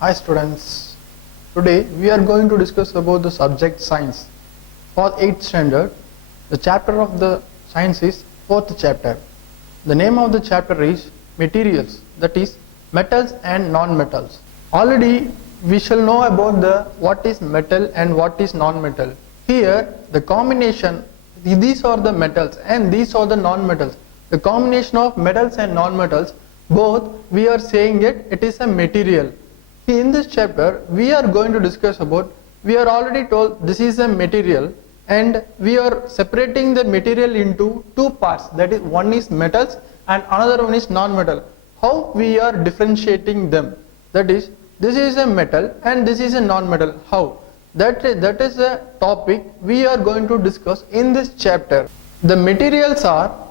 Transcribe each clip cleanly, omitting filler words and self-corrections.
Hi students, today we are going to discuss about the subject science for 8th standard. The chapter of the science is 4th chapter. The name of the chapter is materials, that is metals and non-metals. Already we shall know about the what is metal and what is non-metal. Here the combination, these are the metals and these are the non-metals. The combination of metals and non-metals, both we are saying it is a material. In this chapter we are going to discuss about, we are already told this is a material and we are separating the material into two parts, that is one is metals and another one is non-metal. How we are differentiating them, that is this is a metal and this is a non-metal. How? That is a topic we are going to discuss in this chapter. The materials are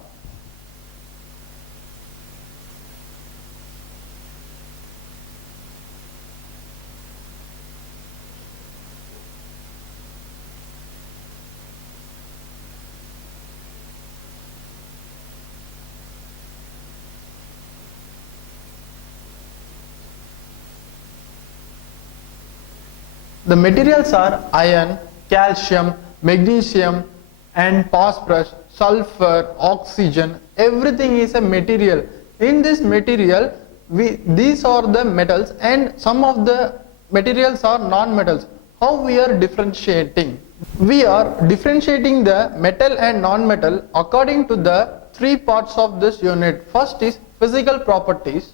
iron, calcium, magnesium and phosphorus, sulfur, oxygen. Everything is a material. In this material, these are the metals and some of the materials are non-metals. How we are differentiating? We are differentiating the metal and non-metal according to the three parts of this unit. First is physical properties.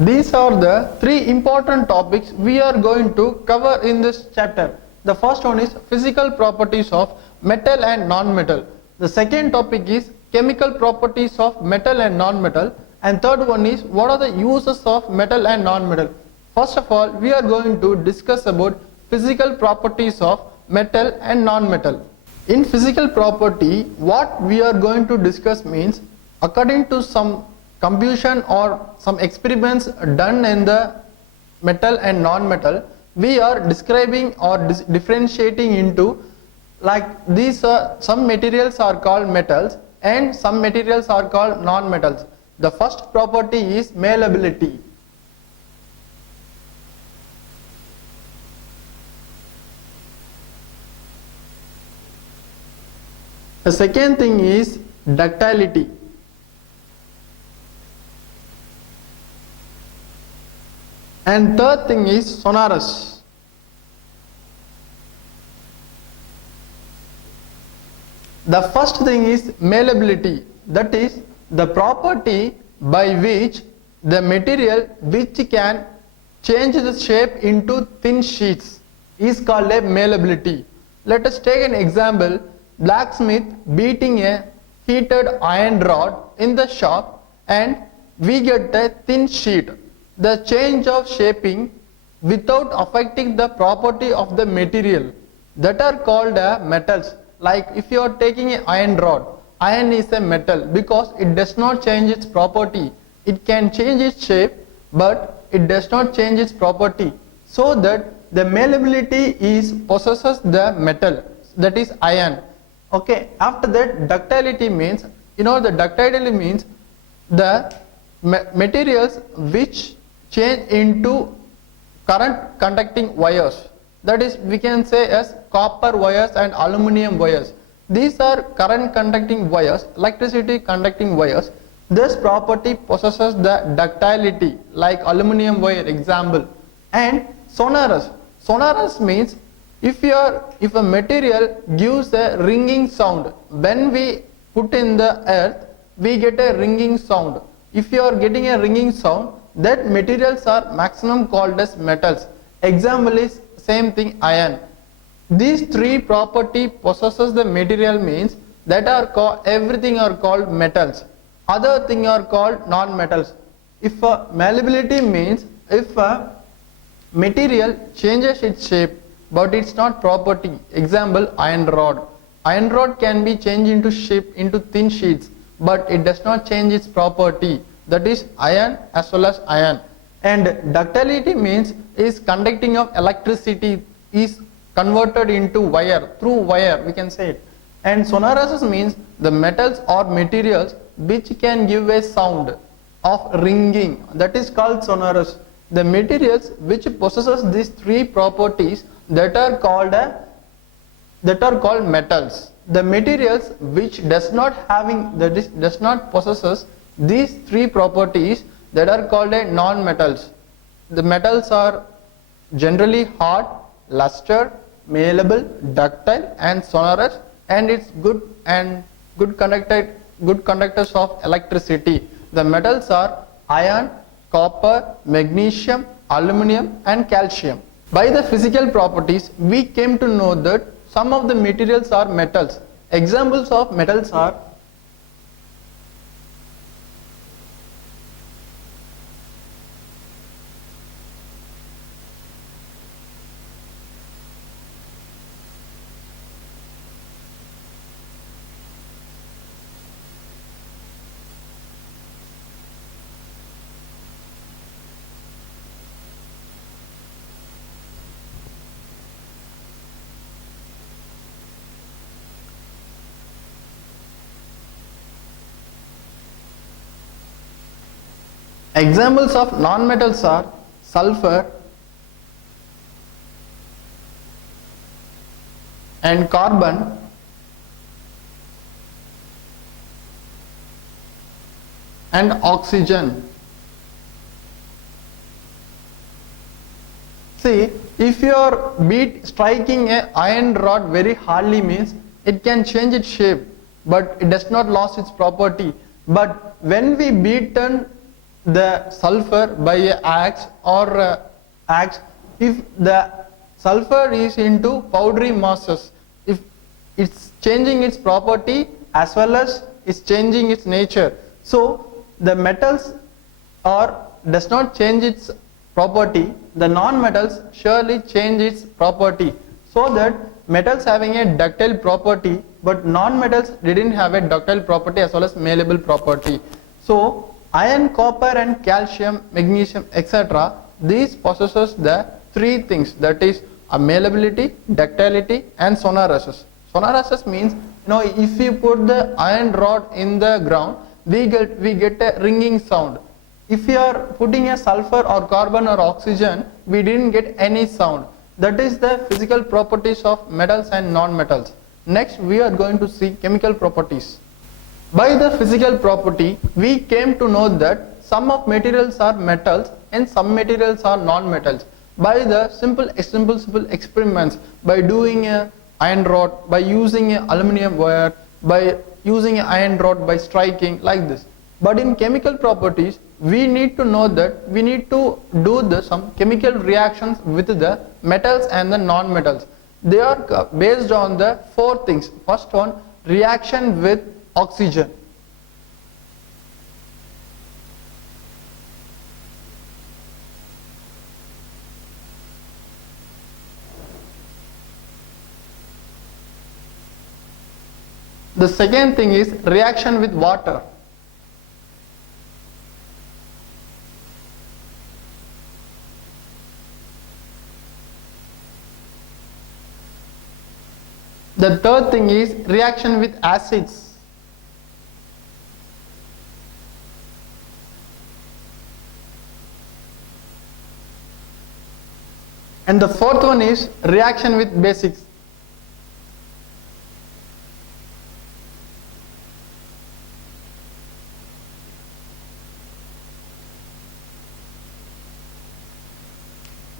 These are the three important topics we are going to cover in this chapter. The first one is physical properties of metal and non-metal. The second topic is chemical properties of metal and non-metal. And third one is what are the uses of metal and non-metal. First of all, we are going to discuss about physical properties of metal and non-metal. In physical property, what we are going to discuss means, according to some computation or some experiments done in the metal and non-metal, we are describing or differentiating into, like these some materials are called metals and some materials are called non-metals. The first property is malleability. The second thing is ductility. And third thing is sonorous. The first thing is malleability, that is the property by which the material which can change the shape into thin sheets is called a malleability. Let us take an example. Blacksmith beating a heated iron rod in the shop and we get a thin sheet. The change of shaping without affecting the property of the material, that are called metals. Like if you are taking an iron rod, iron is a metal because it does not change its property. It can change its shape but it does not change its property, so that the malleability possesses the metal, that is iron. Okay, after that ductility means, the ductility means the materials which change into current conducting wires, that is we can say as copper wires and aluminum wires. These are current conducting wires, electricity conducting wires. This property possesses the ductility, like aluminum wire example. And sonorous. Sonorous means if a material gives a ringing sound, when we put in the earth we get a ringing sound. If you are getting a ringing sound, that materials are maximum called as metals. Example is same thing, iron. These three property possesses the material means that are called, everything are called metals. Other thing are called non-metals. If malleability means if a material changes its shape but it's not property. Example, iron rod. Iron rod can be changed into shape into thin sheets, but it does not change its property, that is iron as well as iron. And ductility means is conducting of electricity, is converted into wire, through wire we can say it. And sonoruses means the metals or materials which can give a sound of ringing, that is called sonorous. The materials which possesses these three properties that are called metals. The materials which does not possesses these three properties that are called non-metals. The metals are generally hard, luster, malleable, ductile and sonorous, and it's good conductors of electricity. The metals are iron, copper, magnesium, aluminum and calcium. By the physical properties, we came to know that some of the materials are metals. Examples of metals are examples of non-metals are sulfur and carbon and oxygen. See, if you are striking a iron rod very hardly means it can change its shape, but it does not lose its property. But when we beaten the sulfur by a axe or axe, if the sulfur is into powdery masses, if it's changing its property as well as it's changing its nature. So the metals does not change its property, the non-metals surely change its property, so that metals having a ductile property but non-metals didn't have a ductile property as well as malleable property. So iron, copper and calcium, magnesium, etc. these possesses the three things, that is malleability, ductility and sonoruses. Sonoruses means, if you put the iron rod in the ground, we get a ringing sound. If you are putting a sulfur or carbon or oxygen, we didn't get any sound. That is the physical properties of metals and non-metals. Next we are going to see chemical properties. By the physical property, we came to know that some of materials are metals and some materials are non-metals. By the simple experiments, by doing a iron rod, by using a aluminum wire, by using an iron rod, by striking like this. But in chemical properties, we need to know that we need to do some chemical reactions with the metals and the non-metals. They are based on the four things. First one, reaction with oxygen. The second thing is reaction with water. The third thing is reaction with acids. And the fourth one is reaction with basics.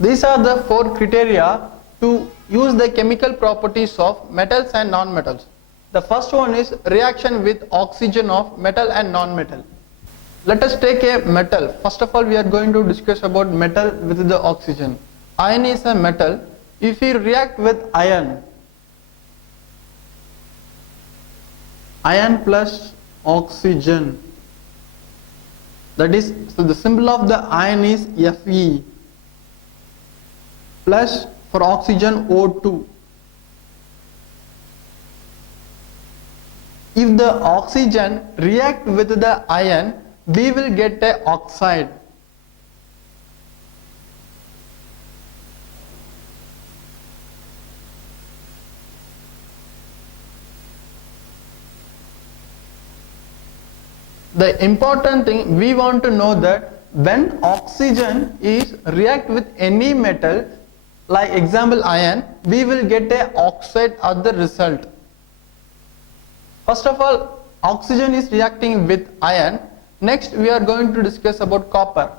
These are the four criteria to use the chemical properties of metals and non-metals. The first one is reaction with oxygen of metal and non-metal. Let us take a metal. First of all, we are going to discuss about metal with the oxygen. Iron is a metal. If we react with iron, iron plus oxygen. That is, so the symbol of the iron is Fe, plus for oxygen O2. If the oxygen react with the iron, we will get a oxide. The important thing we want to know that when oxygen is react with any metal, like example iron, we will get a oxide as the result. First of all, oxygen is reacting with iron. Next, we are going to discuss about copper.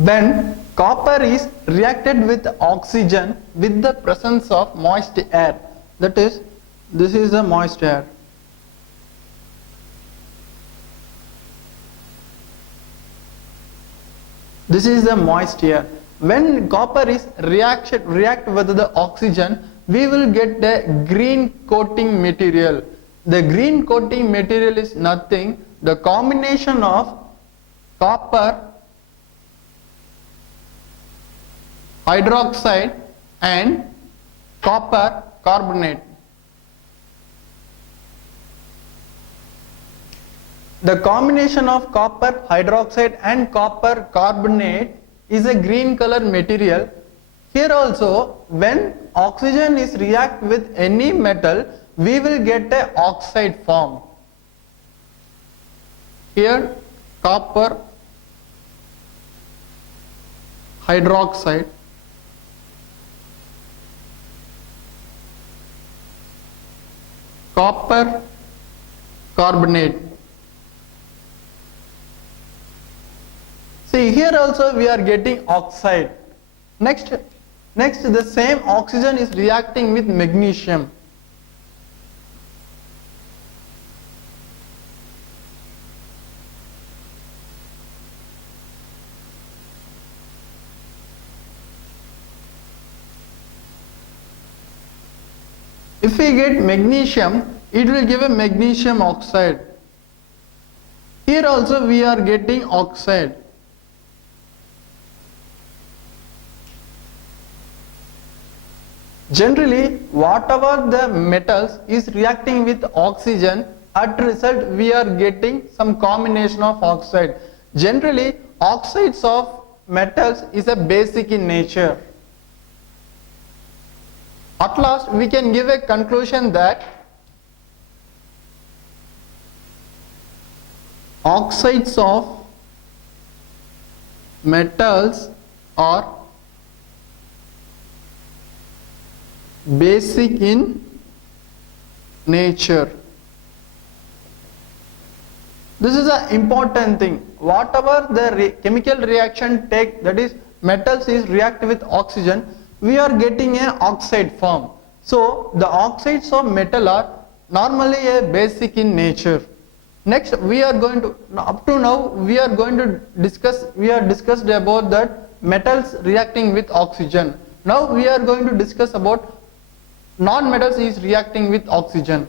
When copper is reacted with oxygen with the presence of moist air, that is, this is the moist air. This is the moist air. When copper is react with the oxygen, we will get the green coating material. The green coating material is nothing, the combination of copper hydroxide and copper carbonate. The combination of copper hydroxide and copper carbonate is a green color material. Here also, when oxygen is react with any metal, we will get a oxide form. Here copper hydroxide, copper carbonate. See, here also we are getting oxide. Next the same oxygen is reacting with magnesium. If we get magnesium, it will give a magnesium oxide. Here also we are getting oxide. Generally, whatever the metals is reacting with oxygen, at result we are getting some combination of oxide. Generally, oxides of metals is a basic in nature. At last, we can give a conclusion that oxides of metals are basic in nature. This is an important thing. Whatever the chemical reaction take, that is metals is react with oxygen, we are getting an oxide form. So the oxides of metal are normally a basic in nature. Next, we are going to, up to now we are going to discuss, we are discussed about that metals reacting with oxygen. Now we are going to discuss about non-metals is reacting with oxygen.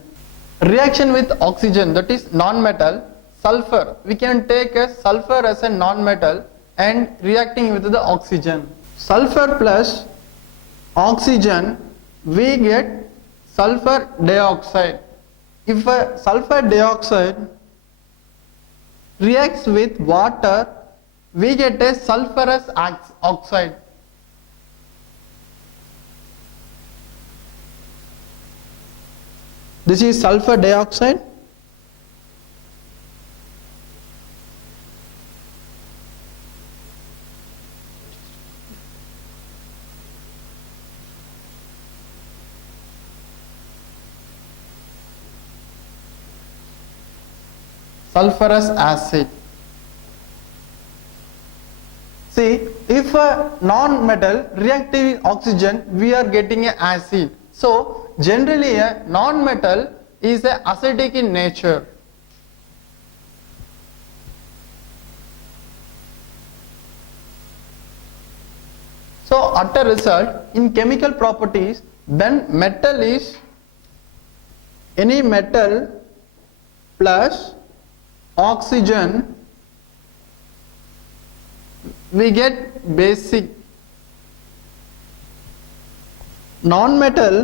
Reaction with oxygen, that is non-metal. Sulfur, we can take a sulfur as a non-metal and reacting with the oxygen. Sulfur plus oxygen, we get sulfur dioxide. If a sulfur dioxide reacts with water, we get a sulfurous oxide. This is sulfur dioxide. Sulfurous acid. See, if a non-metal reacting with oxygen, we are getting an acid. So, generally a non-metal is a acidic in nature. So, at a result, in chemical properties, then metal is any metal plus oxygen, we get basic. Non-metal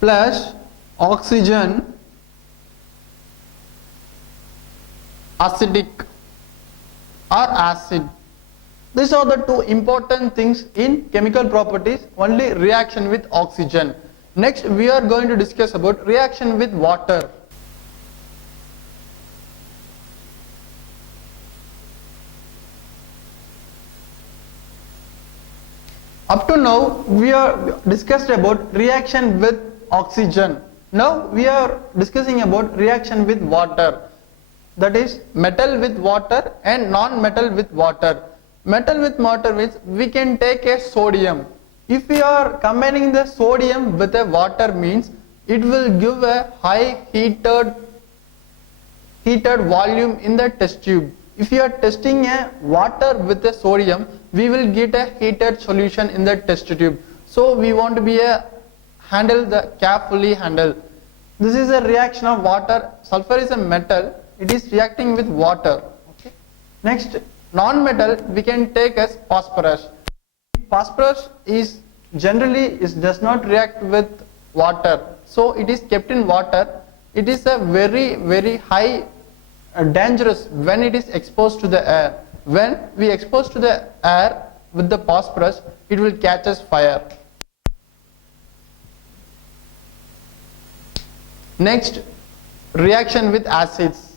plus oxygen, acidic or acid. These are the two important things in chemical properties, only reaction with oxygen. Next, we are going to discuss about reaction with water. Up to now, we are discussed about reaction with oxygen. Now, we are discussing about reaction with water. That is metal with water and non-metal with water. Metal with water means we can take a sodium. If we are combining the sodium with a water means it will give a high heated volume in the test tube. If you are testing a water with a sodium, we will get a heated solution in the test tube. So we want to be carefully handle. This is a reaction of water. Sulfur is a metal. It is reacting with water. Okay. Next, non-metal we can take as phosphorus. Phosphorus is generally does not react with water. So it is kept in water. It is a very high dangerous when it is exposed to the air. When we expose to the air with the phosphorus, it will catch as fire. Next, reaction with acids.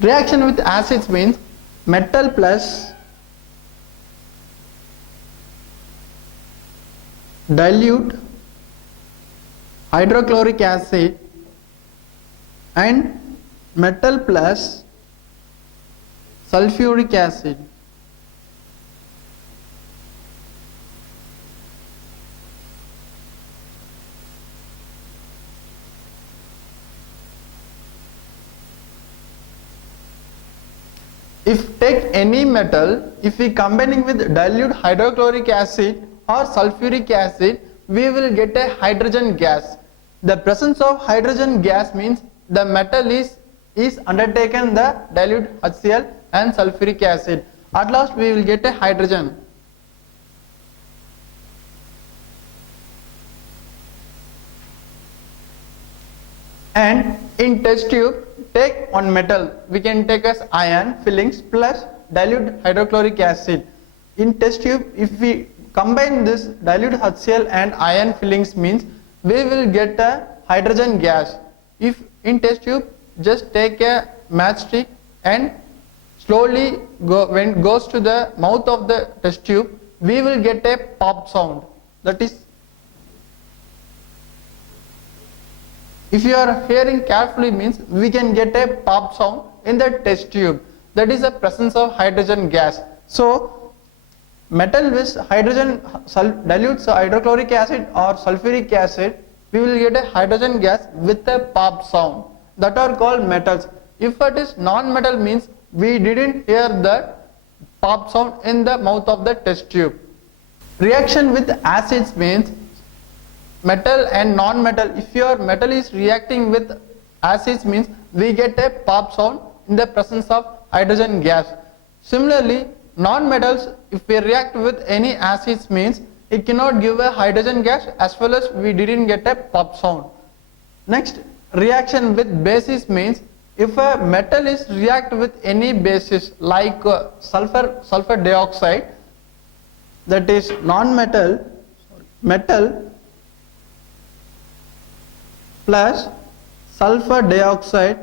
Reaction with acids means metal plus dilute hydrochloric acid and metal plus sulfuric acid. If take any metal, if we combining with dilute hydrochloric acid or sulfuric acid, we will get a hydrogen gas. The presence of hydrogen gas means the metal is undertaken the dilute HCl and sulfuric acid. At last we will get a hydrogen. And in test tube, take one metal, we can take as iron fillings plus dilute hydrochloric acid. In test tube, if we combine this dilute HCl and iron fillings means we will get a hydrogen gas. If in test tube, just take a matchstick and slowly when it goes to the mouth of the test tube, we will get a pop sound. That is, if you are hearing carefully means we can get a pop sound in the test tube. That is the presence of hydrogen gas. So metal with hydrogen dilutes hydrochloric acid or sulfuric acid, we will get a hydrogen gas with a pop sound. That are called metals. If it is non-metal means we didn't hear the pop sound in the mouth of the test tube. Reaction with acids means metal and non-metal. If your metal is reacting with acids means we get a pop sound in the presence of hydrogen gas. Similarly, non-metals, if we react with any acids means it cannot give a hydrogen gas as well as we didn't get a pop sound. Next, reaction with bases means if a metal is react with any basis like sulfur dioxide, that is non-metal, metal plus sulfur dioxide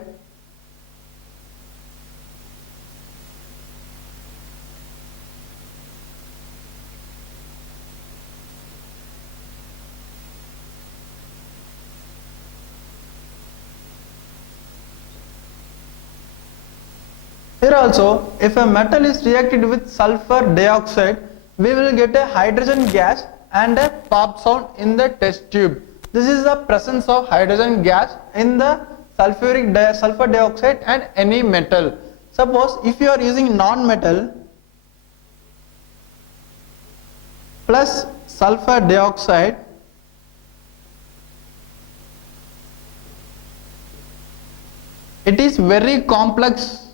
Here also, if a metal is reacted with sulfur dioxide, we will get a hydrogen gas and a pop sound in the test tube. This is the presence of hydrogen gas in the sulfur dioxide and any metal. Suppose if you are using non-metal plus sulfur dioxide, it is very complex.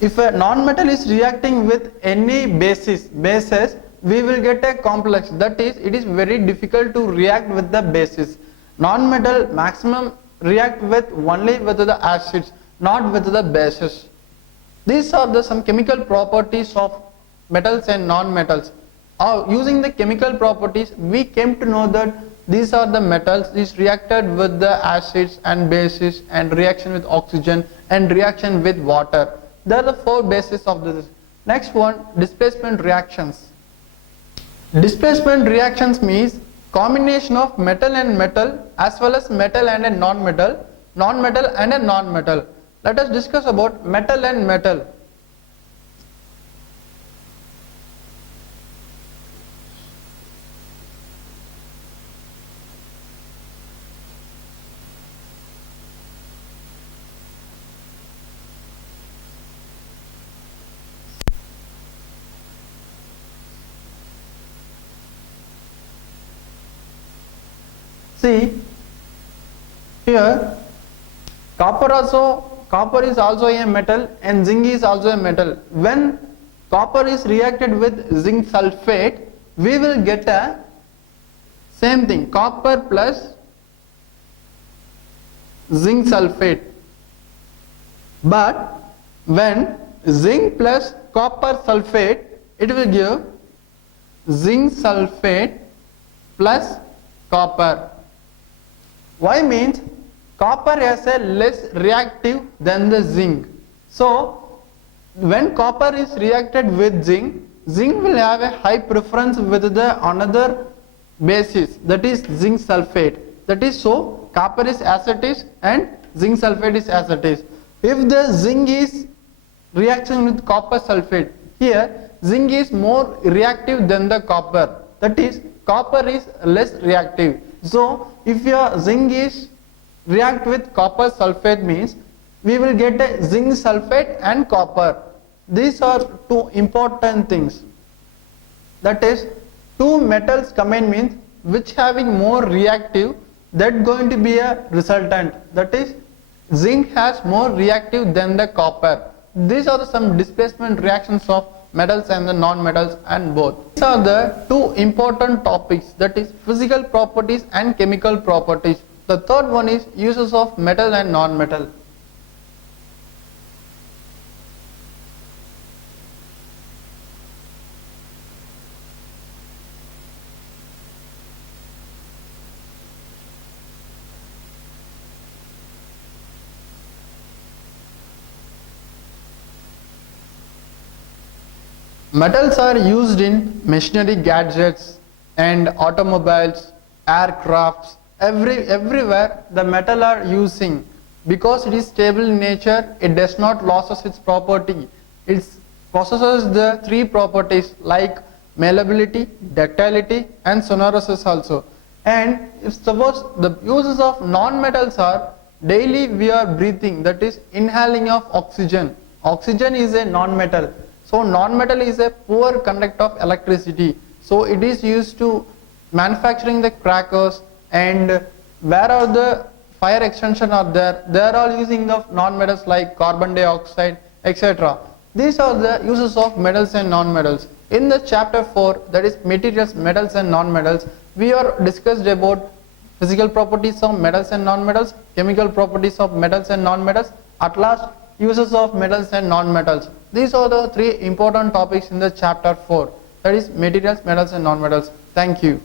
If a non-metal is reacting with any bases, we will get a complex. That is, it is very difficult to react with the bases. Non-metal maximum react with only with the acids, not with the bases. These are some chemical properties of metals and non-metals. Using the chemical properties, we came to know that these are the metals is reacted with the acids and bases, and reaction with oxygen and reaction with water. There are the 4 bases of this. Next one, displacement reactions. Displacement reactions means combination of metal and metal as well as metal and a non-metal, non-metal and a non-metal. Let us discuss about metal and metal. See, here copper is also a metal and zinc is also a metal. When copper is reacted with zinc sulfate, we will get a same thing, copper plus zinc sulfate. But when zinc plus copper sulfate, it will give zinc sulfate plus copper. Why means copper has a less reactive than the zinc. So when copper is reacted with zinc, zinc will have a high preference with the another basis, that is zinc sulfate. That is, so copper is as it is and zinc sulfate is as it is. If the zinc is reaction with copper sulfate, here zinc is more reactive than the copper. That is, copper is less reactive. So if your zinc is react with copper sulfate, means we will get a zinc sulfate and copper. These are 2 important things. That is, 2 metals combined means which having more reactive, that going to be a resultant. That is, zinc has more reactive than the copper. These are some displacement reactions of metals and the non-metals and both. These are the 2 important topics, that is physical properties and chemical properties. The third one is uses of metal and non-metal. Metals are used in machinery gadgets and automobiles, aircrafts, everywhere the metal are using, because it is stable in nature, it does not loses its property. It possesses the 3 properties like malleability, ductility and sonoruses also. And if suppose the uses of non-metals are daily we are breathing, that is inhaling of oxygen. Oxygen is a non-metal. So non-metal is a poor conductor of electricity. So it is used to manufacturing the crackers, and where are the fire extension are there, they are all using of non-metals like carbon dioxide, etc. These are the uses of metals and non-metals. In the chapter 4, that is materials, metals and non-metals, we are discussed about physical properties of metals and non-metals, chemical properties of metals and non-metals, at last uses of metals and non-metals. These are the 3 important topics in the chapter 4, that is materials, metals and non-metals. Thank you.